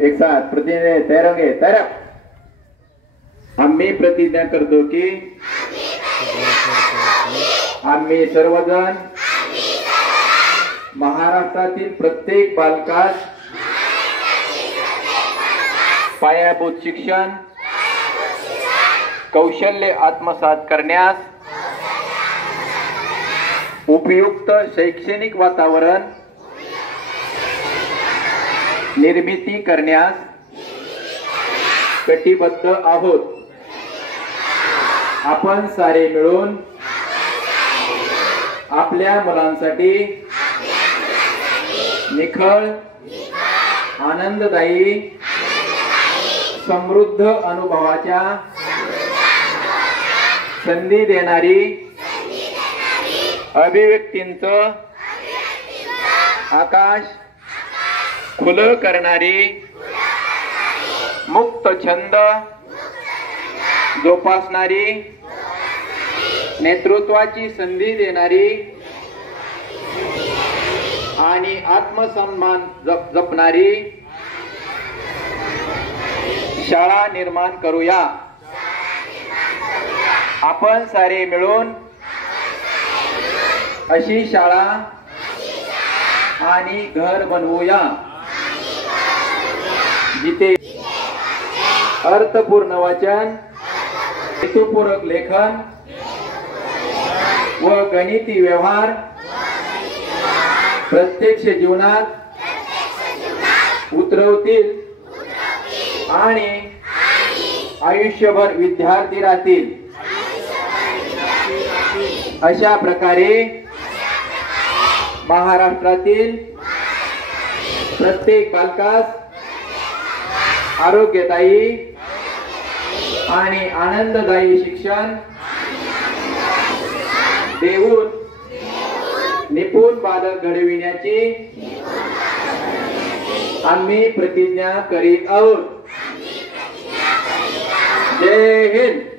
एक साथ प्रतिज्ञा तैरांगे तैरक। आम्ही प्रतिज्ञा करतो की आम्ही सर्वजण महाराष्ट्रातील प्रत्येक बालकास पायाभूत शिक्षण कौशल्य आत्मसात करण्यास उपयुक्त शैक्षणिक वातावरण निर्मिती करण्यास कटिबद्ध आहोत। आपण सारे मिळून आपल्या मुलांसाठी निखळ आनंददायी समृद्ध अनुभवाच्या संधी देणारी अभिव्यक्तींचं आकाश खुलं करणारी मुक्त छंद जोपासणारी नेतृत्वाची संधी देणारी आणि आत्मसन्मान जपणारी शाळा निर्माण करूया। आपण सारे मिळून अशी शाळा आणि घर बनवूया जिथे अर्थपूर्ण वाचन, हेतुपूरक लेखन व गणिती व्यवहार प्रत्यक्ष जीवनात उतरवतील आणि आयुष्यभर विद्यार्थी राहतील। अशा प्रकारे महाराष्ट्रातील प्रत्येक बालकास आरोग्यदायी आणि आनंददायी शिक्षण देऊन निपुण बालक घडविण्याची आम्ही प्रतिज्ञा करीत आहोत। जय हिंद।